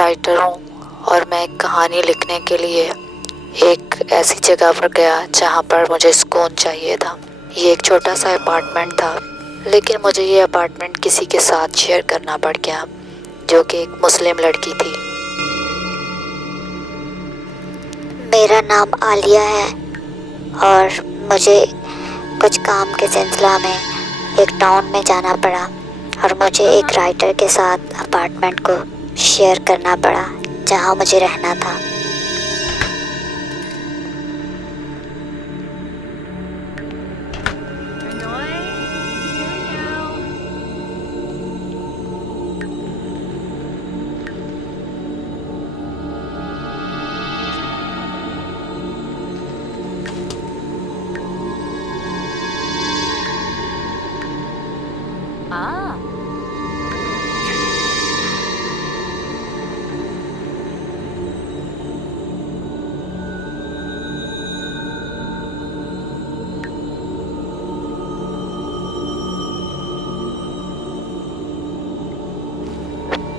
राइटर हूँ और मैं एक कहानी लिखने के लिए एक ऐसी जगह पर गया जहाँ पर मुझे सुकून चाहिए था। ये एक छोटा सा अपार्टमेंट था, लेकिन मुझे ये अपार्टमेंट किसी के साथ शेयर करना पड़ गया, जो कि एक मुस्लिम लड़की थी। मेरा नाम आलिया है और मुझे कुछ काम के सिलसिला में एक टाउन में जाना पड़ा और मुझे एक राइटर के साथ अपार्टमेंट को शेयर करना पड़ा जहाँ मुझे रहना था।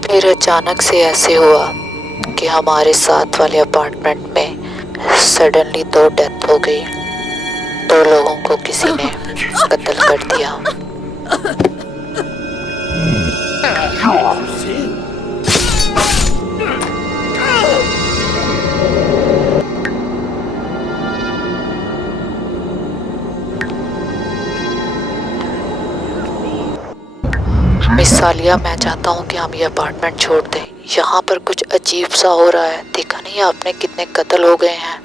फिर अचानक से ऐसे हुआ कि हमारे साथ वाले अपार्टमेंट में सडनली 2 डेथ हो गई। 2 लोगों को किसी ने कत्ल कर दिया। मिस आलिया, मैं चाहता हूँ कि हम ये अपार्टमेंट छोड़ दें। यहाँ पर कुछ अजीब सा हो रहा है। देखा नहीं आपने कितने कत्ल हो गए हैं।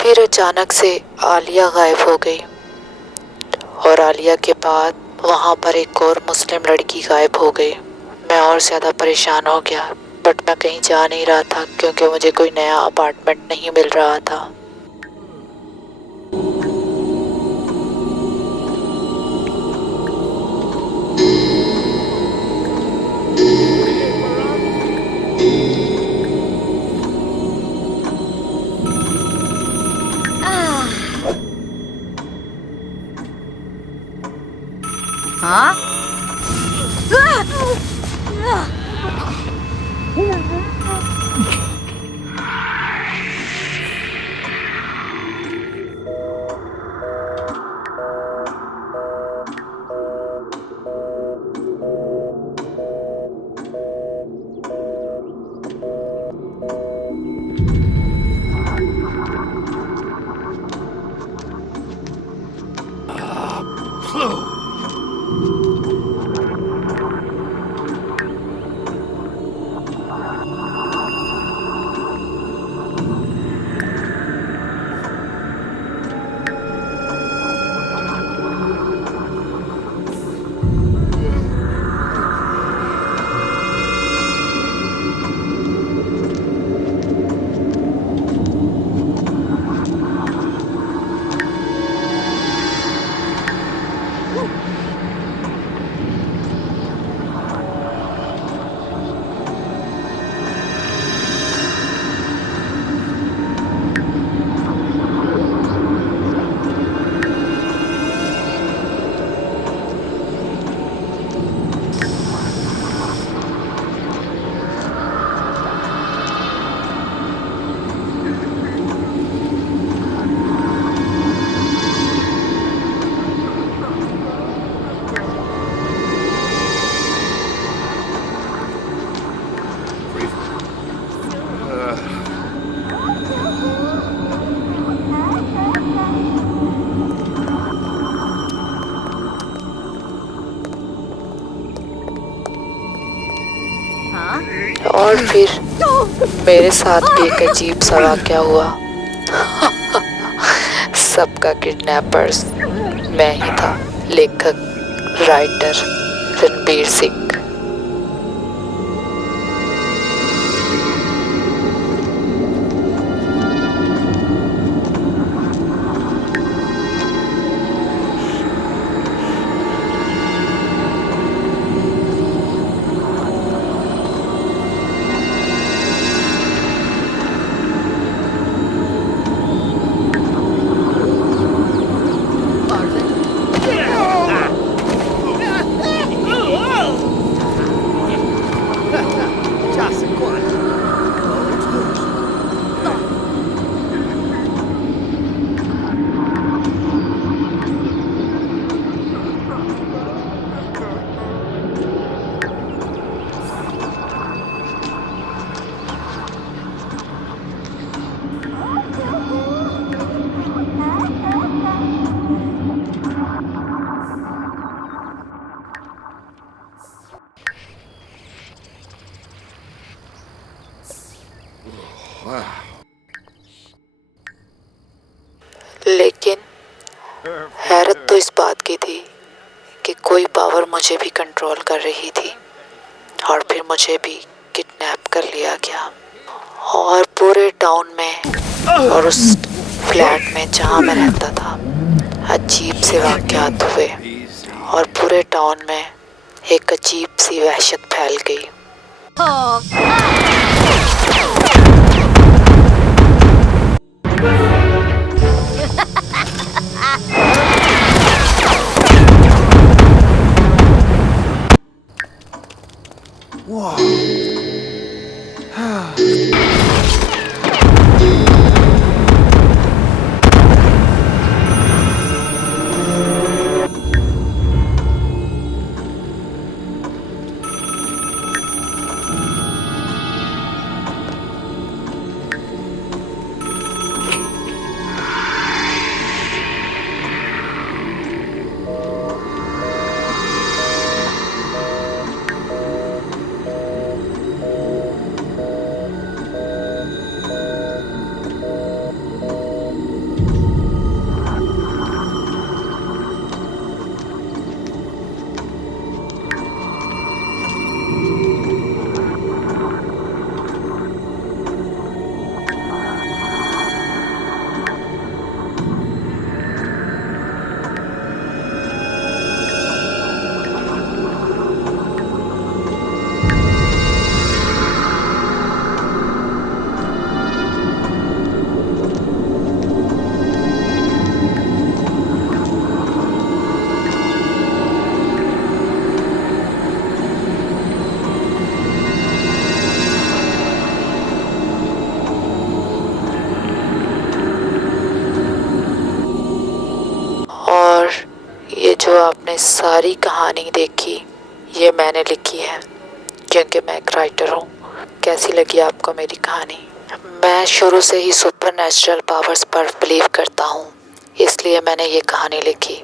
फिर अचानक से आलिया गायब हो गई और आलिया के बाद वहाँ पर एक और मुस्लिम लड़की गायब हो गई। मैं और ज़्यादा परेशान हो गया, बट मैं कहीं जा नहीं रहा था क्योंकि मुझे कोई नया अपार्टमेंट नहीं मिल रहा था। हाँ? और फिर मेरे साथ भी एक अजीब सा वाक़या हुआ। सबका किडनैपर्स मैं ही था, लेखक राइटर रणबीर सिंह। लेकिन हैरत तो इस बात की थी कि कोई पावर मुझे भी कंट्रोल कर रही थी और फिर मुझे भी किडनैप कर लिया गया। और पूरे टाउन में और उस फ्लैट में जहाँ मैं रहता था अजीब से वाक़यात हुए और पूरे टाउन में एक अजीब सी वहशत फैल गई। जो आपने सारी कहानी देखी ये मैंने लिखी है, क्योंकि मैं एक राइटर हूँ। कैसी लगी आपको मेरी कहानी? मैं शुरू से ही सुपर नेचुरल पावर्स पर बिलीव करता हूँ, इसलिए मैंने ये कहानी लिखी।